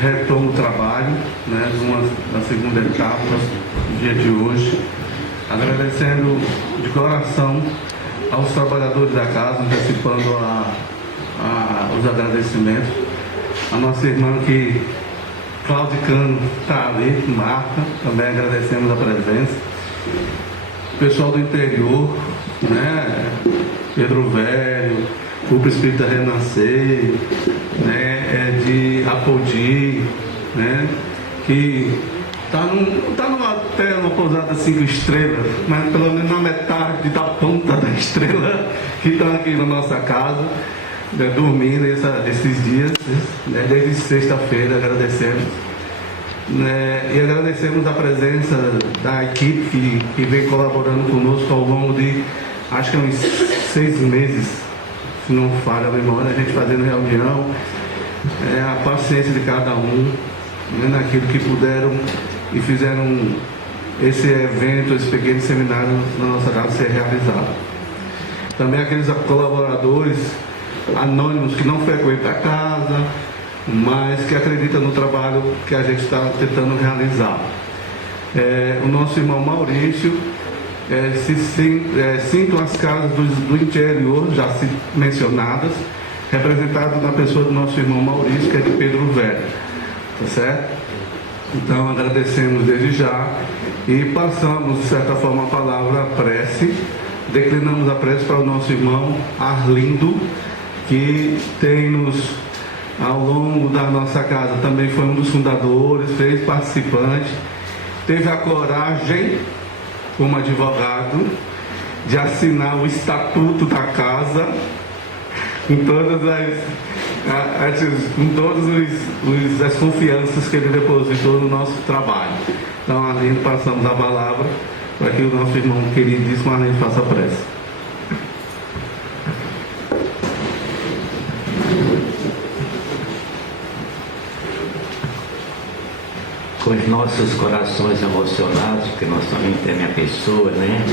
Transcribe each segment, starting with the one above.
retoma o trabalho, né, na segunda etapa do dia de hoje, agradecendo de coração aos trabalhadores da casa, antecipando os agradecimentos. A nossa irmã que Claudicano está ali, Marta, também agradecemos a presença. O pessoal do interior, né, Pedro Velho, o Espírita Renascer, né, de Apodi, né, que está numa pousada 5 estrelas, mas pelo menos na metade da ponta da estrela, que estão aqui na nossa casa, né, dormindo esses dias, né, desde sexta-feira, agradecemos. Né, e agradecemos a presença da equipe que vem colaborando conosco ao longo de, acho que uns 6 meses, se não falha a memória, a gente fazendo reunião, a paciência de cada um, né, naquilo que puderam e fizeram esse evento, esse pequeno seminário na nossa casa ser realizado. Também aqueles colaboradores anônimos que não frequentam a casa, mas que acreditam no trabalho que a gente está tentando realizar. O nosso irmão Maurício, sintam as casas do interior, já mencionadas, representado na pessoa do nosso irmão Maurício, que é de Pedro Velho, tá certo? Então agradecemos desde já e passamos, de certa forma, a palavra, a prece, declinamos a prece para o nosso irmão Arlindo, que tem-nos, ao longo da nossa casa, também foi um dos fundadores, fez participante, teve a coragem, como advogado, de assinar o estatuto da casa, com todas as confianças que ele depositou no nosso trabalho. Então, Arlindo, passamos a palavra para que o nosso irmão queridíssimo Arlindo faça a prece. Com os nossos corações emocionados, porque nós também temos a pessoa, né?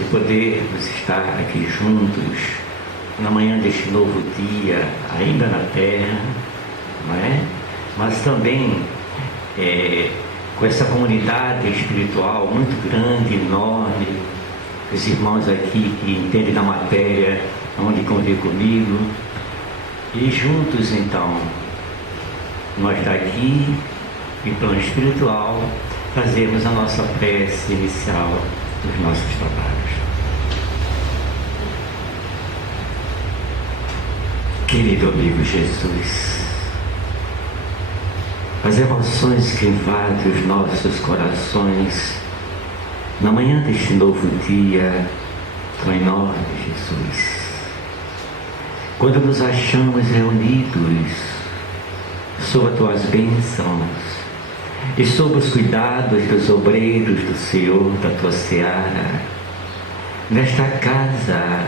E podermos estar aqui juntos na manhã deste novo dia, ainda na terra, não é? Mas também com essa comunidade espiritual muito grande, enorme, os irmãos aqui que entendem da matéria, onde convivem comigo, e juntos então, nós daqui, em plano espiritual, fazemos a nossa prece inicial dos nossos trabalhos. Querido amigo Jesus, as emoções que invadem os nossos corações na manhã deste novo dia são enormes, Jesus. Quando nos achamos reunidos sob as tuas bênçãos e sob os cuidados dos obreiros do Senhor, da tua seara, nesta casa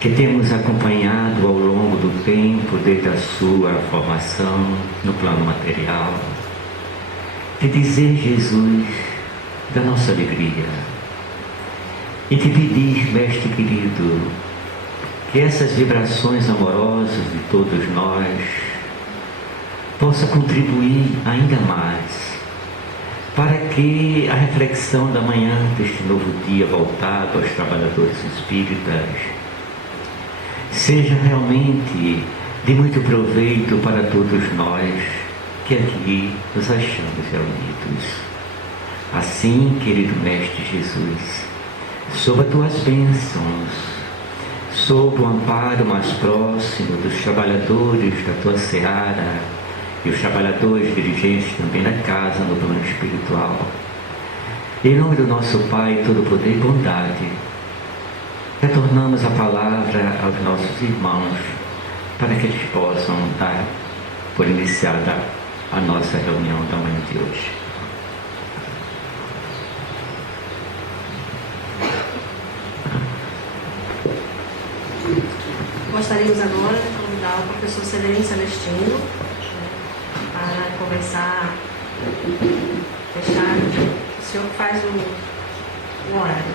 que temos acompanhado ao longo do tempo, desde a sua formação no plano material, te dizer, Jesus, da nossa alegria, e te pedir, Mestre querido, que essas vibrações amorosas de todos nós possa contribuir ainda mais para que a reflexão da manhã deste novo dia voltado aos trabalhadores espíritas seja realmente de muito proveito para todos nós que aqui nos achamos reunidos. Assim, querido Mestre Jesus, sob as tuas bênçãos, sob o amparo mais próximo dos trabalhadores da tua seara e os trabalhadores dirigentes também da casa no plano espiritual, em nome do nosso Pai, todo poder e bondade, retornamos a palavra aos nossos irmãos para que eles possam dar por iniciada a nossa reunião da manhã de hoje. Gostaríamos agora de convidar o professor Severino Celestino para conversar, fechar. O senhor faz o horário.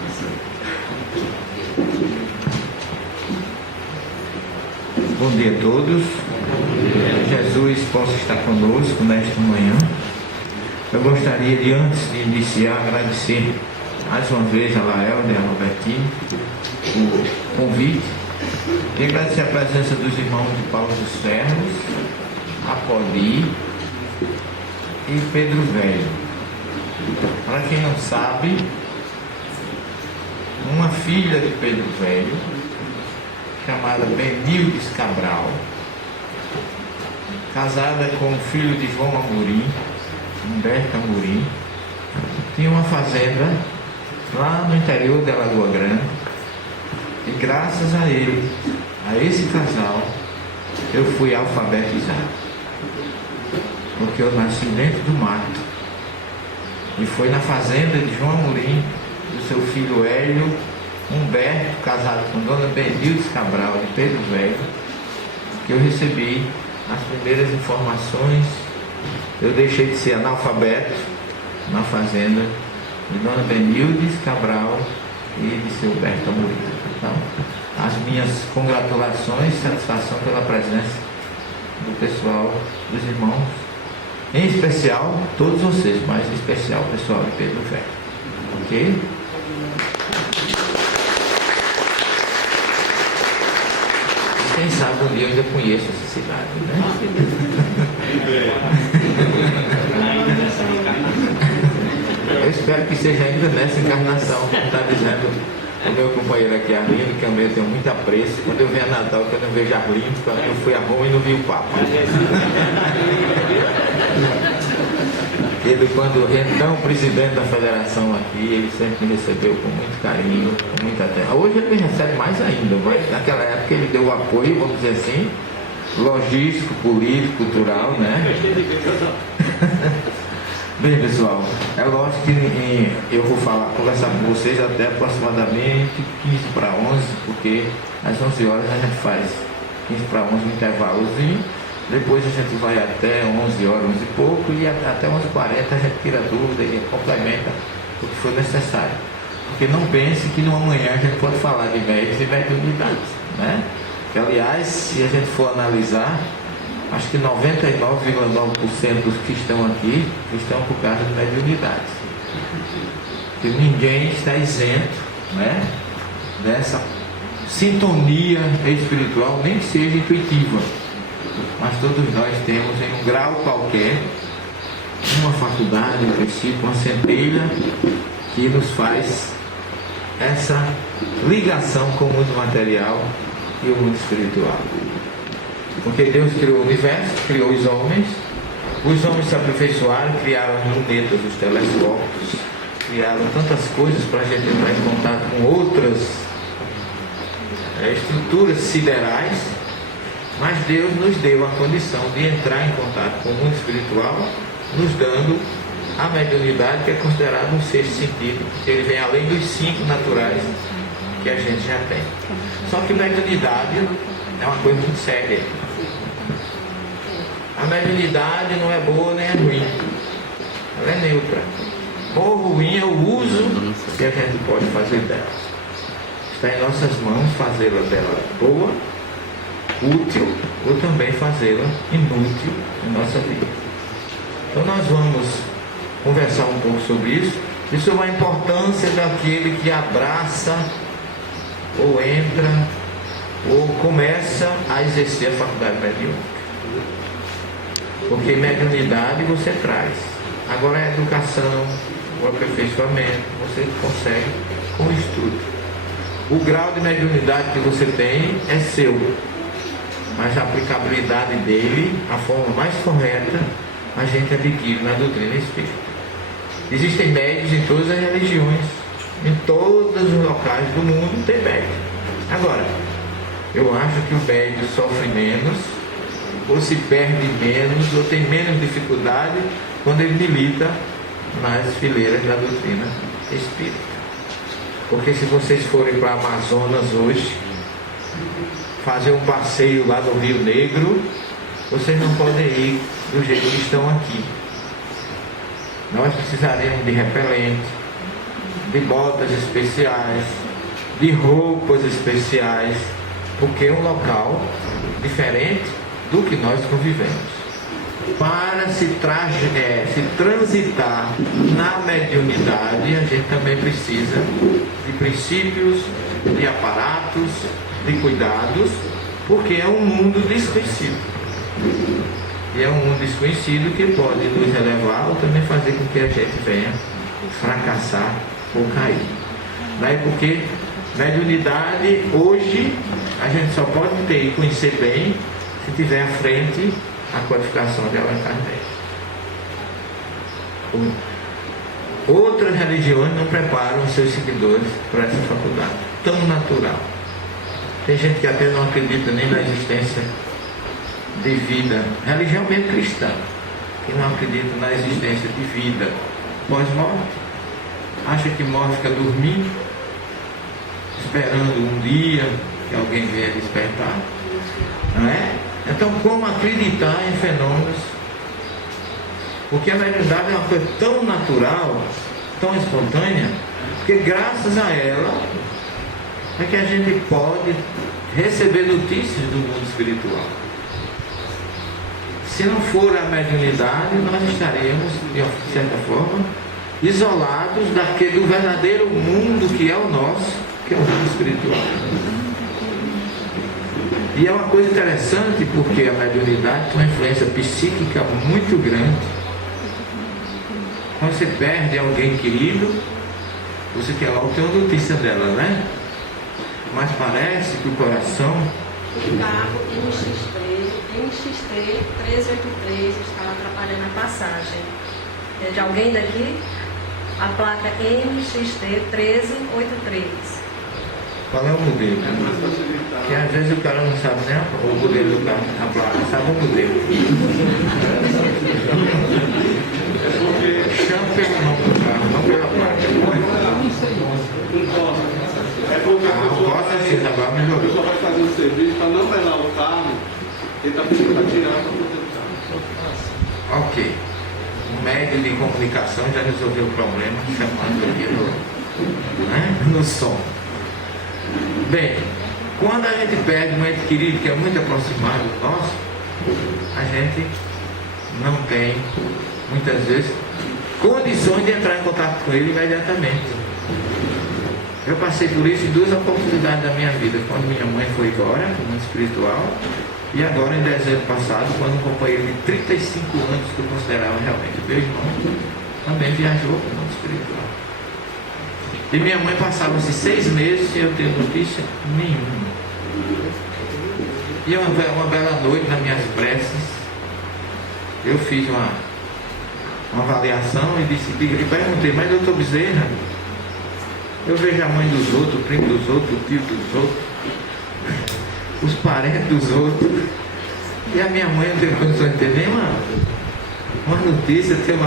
Bom dia a todos. Jesus possa estar conosco nesta manhã. Eu gostaria de, antes de iniciar, agradecer mais uma vez a Laelda e a Robertine o convite e agradecer a presença dos irmãos de Paulo dos Ferros, Apodi e Pedro Velho. Para quem não sabe, uma filha de Pedro Velho, chamada Benildes Cabral, casada com o filho de João Amorim, Humberto Amorim, tinha uma fazenda lá no interior de Lagoa Grande, e graças a ele, a esse casal, eu fui alfabetizado, porque eu nasci dentro do mato, e foi na fazenda de João Amorim, do seu filho Hélio Humberto, casado com dona Benildes Cabral de Pedro Velho, que eu recebi as primeiras informações. Eu deixei de ser analfabeto na fazenda de dona Benildes Cabral e de seu Humberto Amorim. Então, as minhas congratulações e satisfação pela presença do pessoal, dos irmãos, em especial todos vocês, mas em especial o pessoal de Pedro Velho. Ok? Quem sabe um dia eu ainda conheço essa cidade, né? Eu espero que seja ainda nessa encarnação, como está dizendo o meu companheiro aqui, Arlindo, que eu tenho muito apreço. Quando eu venho a Natal, que eu não vejo Arlindo, eu fui a Roma e não vi o Papa. Ele, quando então presidente da federação aqui, ele sempre me recebeu com muito carinho, com muita atenção. Hoje ele me recebe mais ainda, mas naquela época ele deu o apoio, vamos dizer assim, logístico, político, cultural, né? Bem, pessoal, é lógico que eu vou conversar com vocês até aproximadamente 15 para 11, porque às 11 horas a gente faz 15 para 11 um intervalozinho. Depois a gente vai até 11 horas, 11 e pouco, e até 11h40 a gente tira dúvida e complementa o que for necessário. Porque não pense que no amanhã a gente pode falar de médios e mediunidades, né? Que, aliás, se a gente for analisar, acho que 99,9% dos que estão aqui estão por causa de mediunidades. Porque ninguém está isento, né, dessa sintonia espiritual, nem que seja intuitiva. Mas todos nós temos em um grau qualquer uma faculdade, um princípio, uma centelha que nos faz essa ligação com o mundo material e o mundo espiritual. Porque Deus criou o universo, criou os homens se aperfeiçoaram, criaram as lunetas, os telescópios, criaram tantas coisas para a gente entrar em contato com outras estruturas siderais. Mas Deus nos deu a condição de entrar em contato com o mundo espiritual, nos dando a mediunidade, que é considerado um sexto sentido, porque ele vem além dos 5 naturais que a gente já tem. Só que mediunidade é uma coisa muito séria. A mediunidade não é boa nem é ruim, ela é neutra. Bom ou ruim é o uso que a gente pode fazer dela. Está em nossas mãos fazê-la dela boa, útil, ou também fazê-la inútil em nossa vida. Então nós vamos conversar um pouco sobre isso e sobre a importância daquele que abraça ou entra ou começa a exercer a faculdade mediúnica. Porque mediunidade você traz. Agora a educação, o aperfeiçoamento, você consegue com o estudo. O grau de mediunidade que você tem é seu. Mas a aplicabilidade dele, a forma mais correta, a gente adquire na doutrina espírita. Existem médios em todas as religiões, em todos os locais do mundo tem médio. Agora, eu acho que o médio sofre menos, ou se perde menos, ou tem menos dificuldade quando ele milita nas fileiras da doutrina espírita. Porque se vocês forem para Amazonas hoje, fazer um passeio lá no Rio Negro, vocês não podem ir do jeito que estão aqui. Nós precisaremos de repelente, de botas especiais, de roupas especiais, porque é um local diferente do que nós convivemos. Para se transitar na mediunidade, a gente também precisa de princípios, de aparatos, de cuidados, porque é um mundo desconhecido. E é um mundo desconhecido que pode nos elevar ou também fazer com que a gente venha fracassar ou cair. Daí porque mediunidade, hoje, a gente só pode ter e conhecer bem se tiver à frente a codificação de Allan Kardec. Outras religiões não preparam os seus seguidores para essa faculdade tão natural. Tem gente que até não acredita nem na existência de vida, religião mesmo cristã, que não acredita na existência de vida pós-morte, acha que morre, fica dormindo, esperando um dia que alguém venha despertar, não é? Então, como acreditar em fenômenos? Porque a mediunidade é uma coisa tão natural, tão espontânea, que graças a ela é que a gente pode receber notícias do mundo espiritual. Se não for a mediunidade, nós estaremos, de certa forma, isolados do verdadeiro mundo que é o nosso, que é o mundo espiritual. E é uma coisa interessante porque a mediunidade tem uma influência psíquica muito grande. Quando você perde alguém querido, você quer logo ter uma notícia dela, né? Mas parece que o coração... O carro NXT 1383 estava atrapalhando a passagem. É de alguém daqui? A placa NXT 1383. Qual é o modelo? Porque às vezes o cara não sabe nem o modelo do carro, a placa, sabe o modelo. Chama pelo nome do carro, não pela placa. É porque a pessoa vai fazer um serviço para não pegar o carro, ele está pedindo para tirar para poder o carro. Ok. Um médio de comunicação já resolveu o problema, chamando aqui no som. Bem, quando a gente perde um ente querido que é muito aproximado do nosso, a gente não tem, muitas vezes, condições de entrar em contato com ele imediatamente. Eu passei por isso em duas oportunidades da minha vida, quando minha mãe foi embora, no mundo espiritual, e agora em dezembro passado, quando um companheiro de 35 anos, que eu considerava realmente meu irmão, também viajou para o mundo espiritual. E minha mãe passava-se 6 meses sem eu ter notícia nenhuma. E uma bela noite, nas minhas preces, eu fiz uma avaliação e perguntei, mas doutor Bezerra, eu vejo a mãe dos outros, o primo dos outros, o tio dos outros, os parentes dos outros, e a minha mãe não tem condições de ter nem uma notícia, ter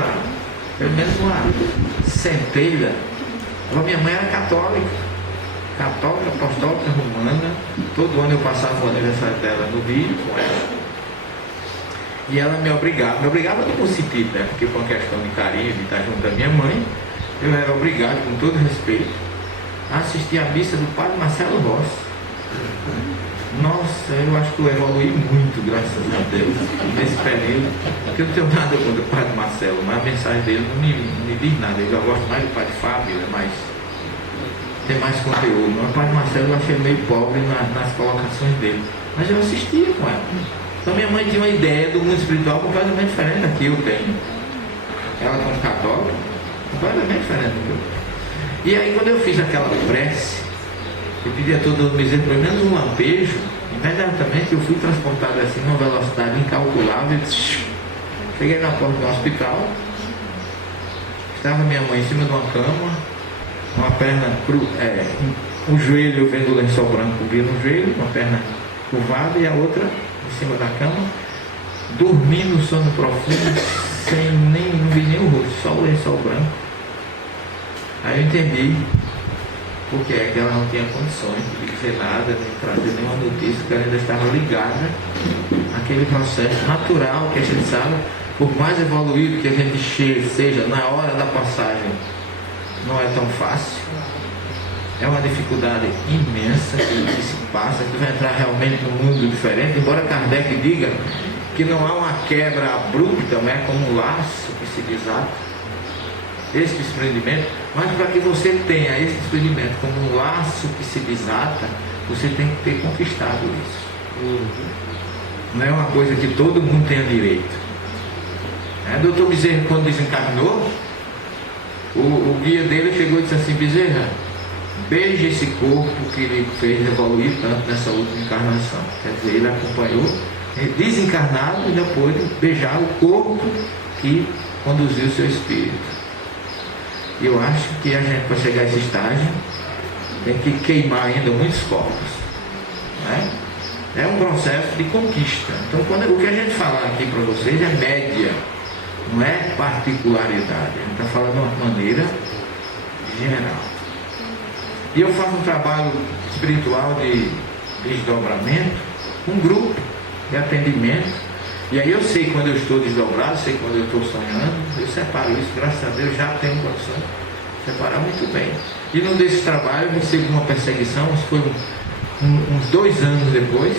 pelo menos uma centelha. A minha mãe era católica apostólica romana. Todo ano eu passava o aniversário dela no Rio com ela. E ela me obrigava no bom sentido, né? Porque por uma questão de carinho, de estar junto da minha mãe, eu era obrigado, com todo respeito, a assistir a missa do Padre Marcelo Rossi. Nossa, eu acho que eu evolui muito, graças a Deus, nesse período, porque eu não tenho nada contra o Padre Marcelo, mas a mensagem dele não me diz nada. Eu gosto mais do Padre Fábio, tem mais conteúdo. Mas o Padre Marcelo eu achei meio pobre nas colocações dele, mas eu assistia com ela. Então minha mãe tinha uma ideia do mundo espiritual completamente diferente da que eu tenho. Ela como católica, completamente diferente do que eu tenho. E aí quando eu fiz aquela prece, eu pedi a todo miséria pelo menos um lampejo, imediatamente eu fui transportado assim numa velocidade incalculável. Cheguei na porta do hospital, estava minha mãe em cima de uma cama, uma perna um joelho vendo o lençol branco cobrindo o joelho, uma perna curvada e a outra em cima da cama, dormindo sono profundo, não vi nem o rosto, só o lençol branco. Aí eu entendi porque é que ela não tinha condições de dizer nada, nem trazer nenhuma notícia, que ela ainda estava ligada àquele processo natural que a gente sabe, por mais evoluído que a gente seja na hora da passagem, não é tão fácil. É uma dificuldade imensa que se passa, que vai entrar realmente num mundo diferente, embora Kardec diga que não há uma quebra abrupta, não é como um laço que se desata, esse desprendimento, mas para que você tenha esse desprendimento como um laço que se desata, você tem que ter conquistado isso. Não é uma coisa que todo mundo tenha direito. Doutor Bezerra, quando desencarnou, o guia dele chegou e disse assim: Bezerra, beije esse corpo que ele fez evoluir tanto nessa última encarnação. Quer dizer, ele acompanhou, desencarnado, e ainda pôde beijar o corpo que conduziu o seu espírito. Eu acho que a gente, para chegar a esse estágio, tem que queimar ainda muitos corpos. É um processo de conquista. Então, o que a gente falar aqui para vocês é média, não é particularidade. A gente está falando de uma maneira geral. E eu faço um trabalho espiritual de desdobramento, um grupo de atendimento. E aí eu sei quando eu estou desdobrado, sei quando eu estou sonhando, eu separo isso, graças a Deus já tenho condição de separar muito bem. E num desses trabalhos eu recebi uma perseguição, isso foi uns 2 anos depois,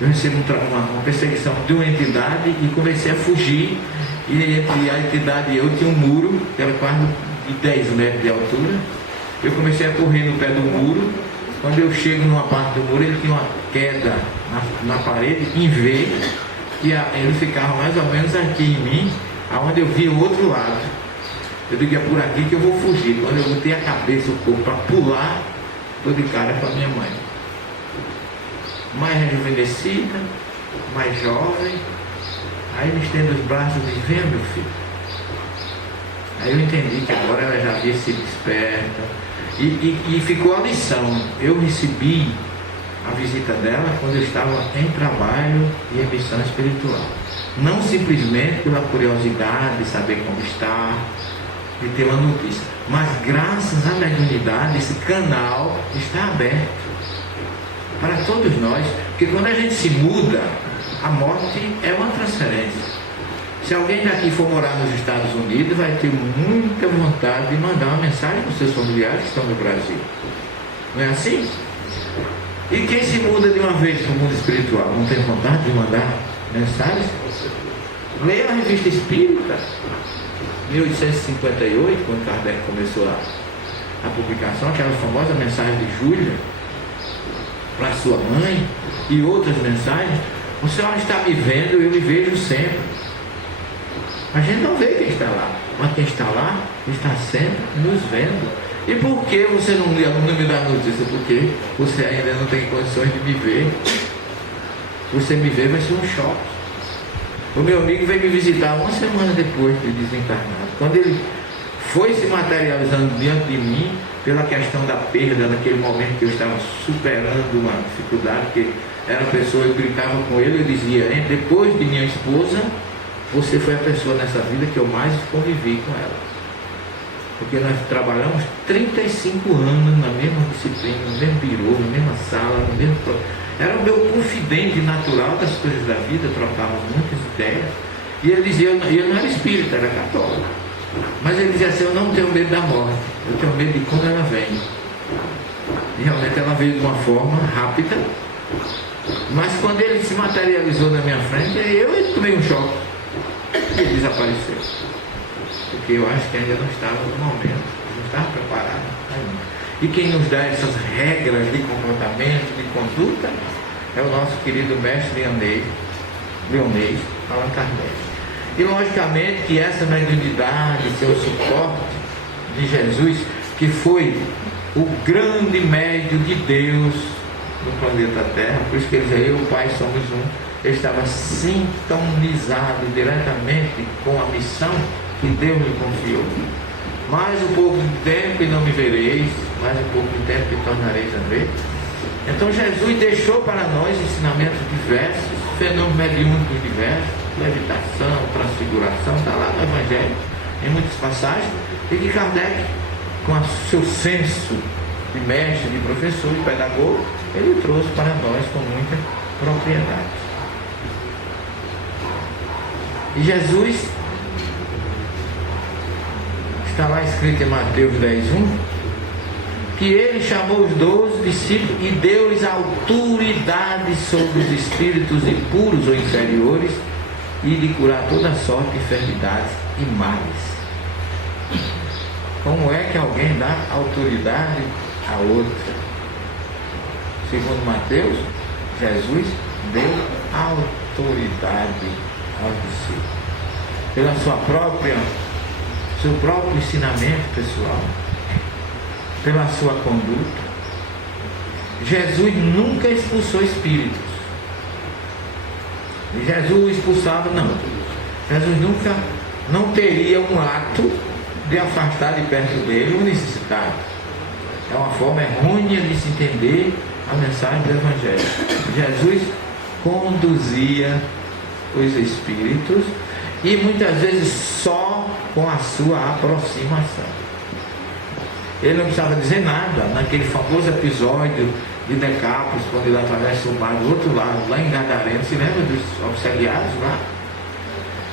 eu recebi uma perseguição de uma entidade e comecei a fugir, e entre a entidade e eu tinha um muro, que era quase de 10 metros de altura. Eu comecei a correr no pé do muro. Quando eu chego numa parte do muro, ele tinha uma queda na parede em V, e ele ficava mais ou menos aqui em mim, aonde eu vi o outro lado. Eu digo: é por aqui que eu vou fugir. Quando eu botei a cabeça, o corpo para pular, estou de cara com a minha mãe, mais rejuvenescida, mais jovem. Aí me estendo os braços e diz: venha, meu filho. Aí eu entendi que agora ela já havia sido desperta. E ficou a lição. Eu recebi a visita dela quando eu estava em trabalho e em missão espiritual. Não simplesmente pela curiosidade de saber como está, de ter uma notícia, mas graças à mediunidade, esse canal está aberto para todos nós. Porque quando a gente se muda, a morte é uma transferência. Se alguém daqui for morar nos Estados Unidos, vai ter muita vontade de mandar uma mensagem para os seus familiares que estão no Brasil. Não é assim? E quem se muda de uma vez para o mundo espiritual, não tem vontade de mandar mensagens? Leia a Revista Espírita, 1858, quando Kardec começou a publicação, aquela famosa mensagem de Júlia para sua mãe e outras mensagens. O Senhor está me vendo, eu me vejo sempre. A gente não vê quem está lá, mas quem está lá está sempre nos vendo. E por que você não me dá notícia? Porque você ainda não tem condições de me ver. Você me ver vai ser um choque. O meu amigo veio me visitar uma semana depois de desencarnado. Quando ele foi se materializando diante de mim, pela questão da perda, naquele momento que eu estava superando uma dificuldade, que era uma pessoa, eu brincava com ele, eu dizia: depois de minha esposa, você foi a pessoa nessa vida que eu mais convivi com ela. Porque nós trabalhamos 35 anos na mesma disciplina, no mesmo birô, na mesma sala, no mesmo... Era o meu confidente natural das coisas da vida, trocávamos muitas ideias. E ele dizia, e ele não era espírita, era católico. Mas ele dizia assim: eu não tenho medo da morte, eu tenho medo de quando ela vem. E realmente ela veio de uma forma rápida. Mas quando ele se materializou na minha frente, eu tomei um choque. Ele desapareceu, porque eu acho que ainda não estava no momento, não estava preparado ainda. E quem nos dá essas regras de comportamento, de conduta, é o nosso querido mestre Leonês Allan Kardec. E logicamente que essa mediunidade, seu suporte de Jesus, que foi o grande médium de Deus no planeta Terra, por isso que ele dizia: eu e o Pai somos um. Ele estava sintonizado diretamente com a missão que Deus lhe confiou. Mais um pouco de tempo e não me vereis, mais um pouco de tempo e tornareis a ver. Então Jesus deixou para nós ensinamentos diversos, fenômenos mediúnicos diversos, levitação, transfiguração, está lá no Evangelho, em muitas passagens, e que Kardec, com o seu senso de mestre, de professor, de pedagogo, ele trouxe para nós com muita propriedade. E Jesus, está lá escrito em Mateus 10:1, que ele chamou os 12 discípulos e deu-lhes autoridade sobre os espíritos impuros ou inferiores e de curar toda sorte de enfermidades e males. Como é que alguém dá autoridade a outro? Segundo Mateus, Jesus deu autoridade aos discípulos pela seu próprio ensinamento pessoal, pela sua conduta. Jesus nunca expulsou espíritos. Jesus expulsava, não. Jesus nunca não teria um ato de afastar de perto dele o necessitado. É uma forma errônea de se entender a mensagem do Evangelho. Jesus conduzia os espíritos e muitas vezes só com a sua aproximação. Ele não precisava dizer nada. Naquele famoso episódio de Decápolis, quando ele atravessa o mar do outro lado, lá em Gadareno, se lembra dos auxiliares lá?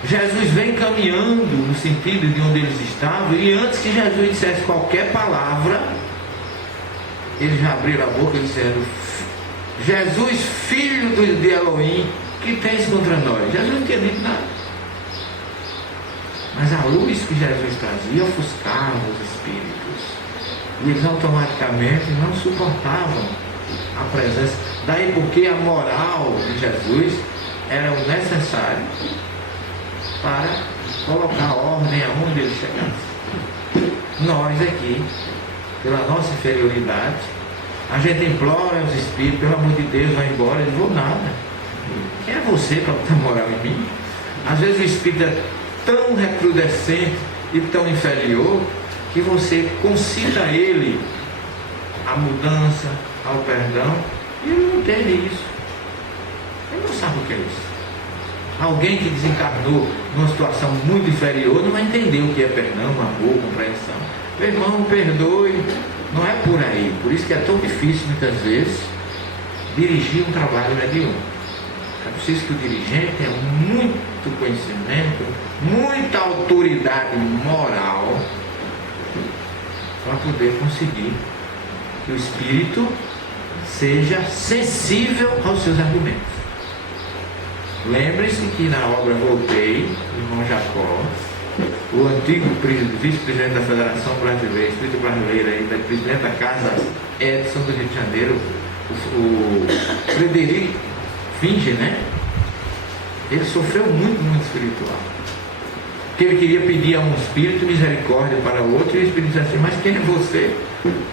Jesus vem caminhando no sentido de onde eles estavam, e antes que Jesus dissesse qualquer palavra, eles já abriram a boca dizendo: Jesus, filho de Elohim, que tens contra nós? Jesus não tinha dito nada, mas a luz que Jesus trazia ofuscava os espíritos, e eles automaticamente não suportavam a presença. Daí porque a moral de Jesus era o necessário para colocar ordem aonde ele chegasse. Nós aqui, pela nossa inferioridade, a gente implora aos espíritos: pelo amor de Deus, vai embora. Eu não vou nada. Quem é você para botar moral em mim? Às vezes o espírito é tão recrudescente e tão inferior que você concita a ele a mudança, ao perdão, e ele não entende isso. Ele não sabe o que é isso. Alguém que desencarnou numa situação muito inferior não vai entender o que é perdão, amor, compreensão. Meu irmão, perdoe. Não é por aí. Por isso que é tão difícil muitas vezes dirigir um trabalho mediúnico. É preciso que o dirigente tenha muito conhecimento, muita autoridade moral para poder conseguir que o espírito seja sensível aos seus argumentos. Lembre-se que na obra Voltei, o irmão Jacó, o antigo vice-presidente da Federação Brasileira, espírito brasileiro ainda, presidente da Casa Edson do Rio de Janeiro, o Frederico Finge, né? Ele sofreu muito espiritual. Porque ele queria pedir a um espírito misericórdia para o outro, e o espírito disse assim: mas quem é você?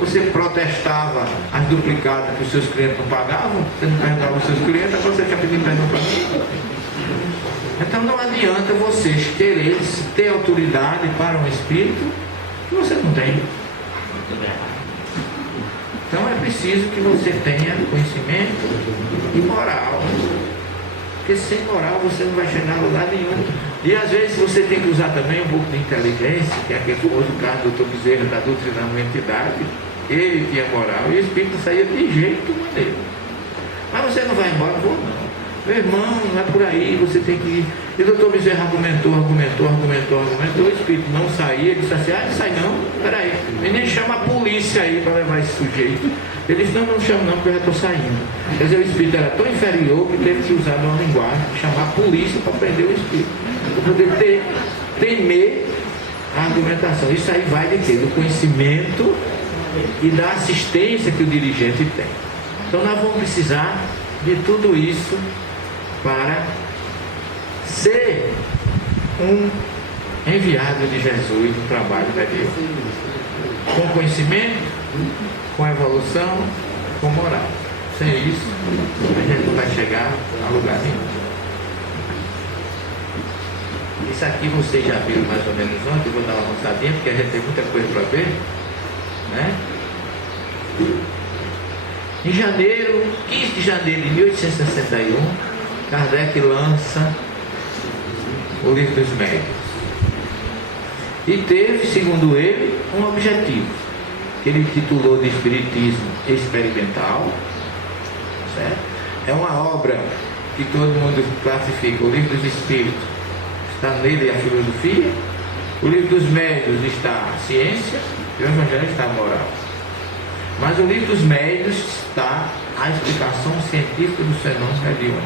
Você protestava as duplicadas que os seus clientes não pagavam, você não perdoava os seus clientes, agora você quer pedir perdão para mim? Então não adianta vocês ter autoridade para um espírito que você não tem. Então é preciso que você tenha conhecimento e moral, porque sem moral você não vai chegar a lugar nenhum. E às vezes você tem que usar também um pouco de inteligência, que é aquele famoso caso do Dr. Bezerra da doutrinando uma entidade. Ele tinha moral e o espírito não saía de jeito maneiro. Mas você não vai embora, vou não. Meu irmão, não é por aí, você tem que ir. E o doutor Bezerra argumentou, o espírito não saía, ele disse assim: ah, não sai não, peraí, nem chama a polícia aí para levar esse sujeito. Ele disse: não chama não, porque eu já estou saindo. Quer dizer, o espírito era tão inferior que teve que usar uma linguagem, chamar a polícia para prender o espírito, para poder temer a argumentação. Isso aí vai de quê? Do conhecimento e da assistência que o dirigente tem. Então nós vamos precisar de tudo isso para ser um enviado de Jesus no trabalho mediúnico, com conhecimento, com evolução, com moral. Sem isso, a gente não vai chegar a lugar nenhum. Isso aqui vocês já viram mais ou menos ontem. Eu vou dar uma avançadinha porque a gente tem muita coisa para ver, né? Em janeiro, 15 de janeiro de 1861, Kardec lança o Livro dos Médiuns. E teve, segundo ele, um objetivo, que ele titulou de Espiritismo Experimental, certo? É uma obra que todo mundo classifica. O Livro dos Espíritos, está nele a filosofia. O Livro dos Médiuns está a ciência, e o Evangelho está a moral. Mas o livro dos médios está a explicação científica dos fenômenos mediúnicos,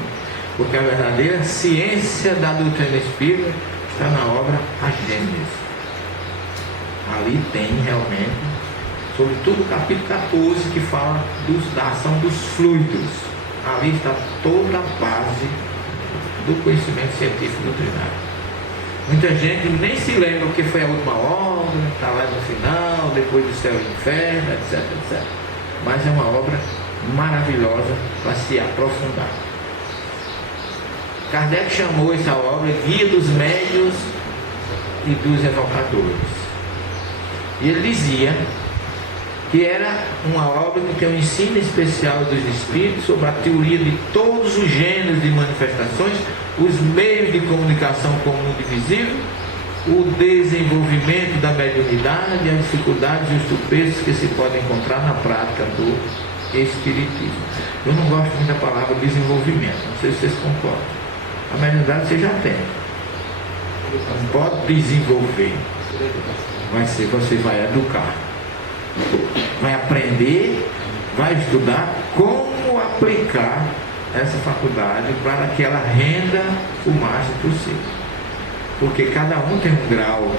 porque a verdadeira ciência da doutrina espírita está na obra A Gênese. Ali tem realmente, sobretudo o capítulo 14, que fala da ação dos fluidos. Ali está toda a base do conhecimento científico doutrinário. Muita gente nem se lembra o que foi a última obra, está lá no final, depois do céu e do inferno, etc, etc. Mas é uma obra maravilhosa para se aprofundar. Kardec chamou essa obra Guia dos Médiuns e dos Evocadores. E ele dizia que era uma obra que tem um ensino especial dos espíritos sobre a teoria de todos os gêneros de manifestações, os meios de comunicação com o mundo invisível, o desenvolvimento da mediunidade, as dificuldades e os tropeços que se podem encontrar na prática do espiritismo. Eu não gosto muito da palavra desenvolvimento, não sei se vocês concordam. A mediunidade você já tem, não pode desenvolver, você vai educar, vai aprender, vai estudar como aplicar essa faculdade para que ela renda o máximo possível, porque cada um tem um grau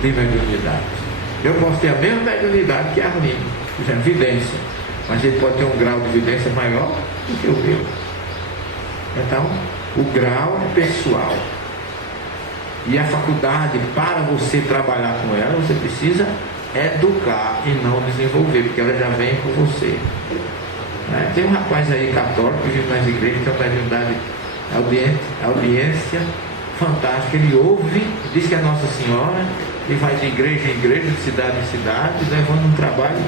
de mediunidade. Eu posso ter a mesma mediunidade que a Arlindo, por exemplo, vidência, mas ele pode ter um grau de vidência maior do que o meu. Então, o grau é pessoal. E a faculdade, para você trabalhar com ela, você precisa educar e não desenvolver, porque ela já vem com você. Tem um rapaz aí católico que vive nas igrejas, que é uma mediunidade, audiência fantástica. Ele ouve, diz que é Nossa Senhora, e vai de igreja em igreja, de cidade em cidade, levando um trabalho.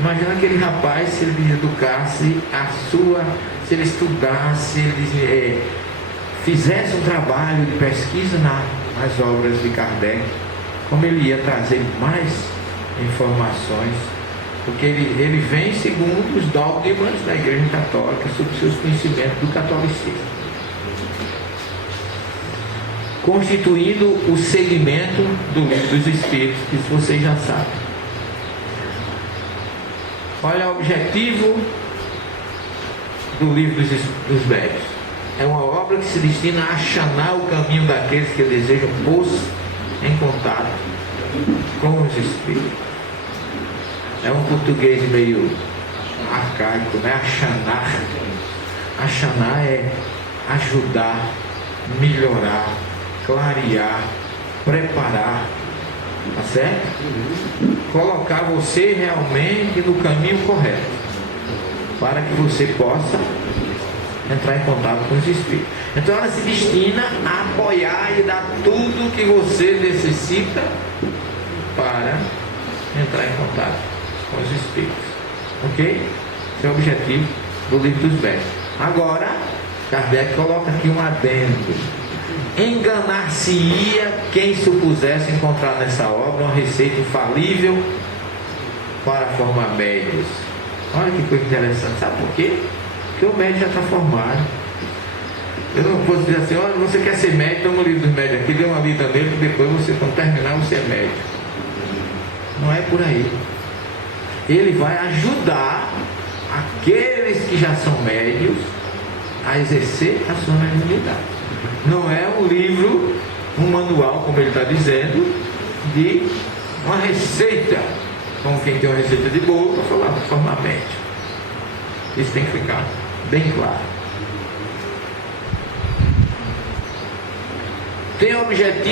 Imagina aquele rapaz, se ele educasse se ele estudasse, ele fizesse um trabalho de pesquisa nas obras de Kardec, como ele ia trazer mais informações, porque ele vem segundo os dogmas da Igreja Católica sobre seus conhecimentos do catolicismo, constituindo o segmento do Livro dos Espíritos, que vocês já sabem. Olha o objetivo do Livro dos Médiuns. É uma obra que se destina a achanar o caminho daqueles que desejam pôr-se em contato com os Espíritos. É um português meio arcaico, né? Achanar. Achanar é ajudar, melhorar, clarear, preparar, tá certo? Colocar você realmente no caminho correto, para que você possa entrar em contato com os Espíritos. Então ela se destina a apoiar e dar tudo que você necessita para entrar em contato com os Espíritos. Ok? Esse é o objetivo do Livro dos Médiuns. Agora, Kardec coloca aqui um adendo. Enganar-se-ia quem supusesse encontrar nessa obra uma receita infalível para formar médios. Olha que coisa interessante. Sabe por quê? Porque o médium já está formado. Eu não posso dizer assim, olha, você quer ser médium, toma o Livro dos Médiuns aqui, dê uma lida nele, e depois você, quando terminar, você é médium. Não é por aí. Ele vai ajudar aqueles que já são médios a exercer a sua mediunidade. Não é um livro, um manual, como ele está dizendo, de uma receita, como quem tem uma receita de bolo para formar médium. Isso tem que ficar bem claro. Tem o objetivo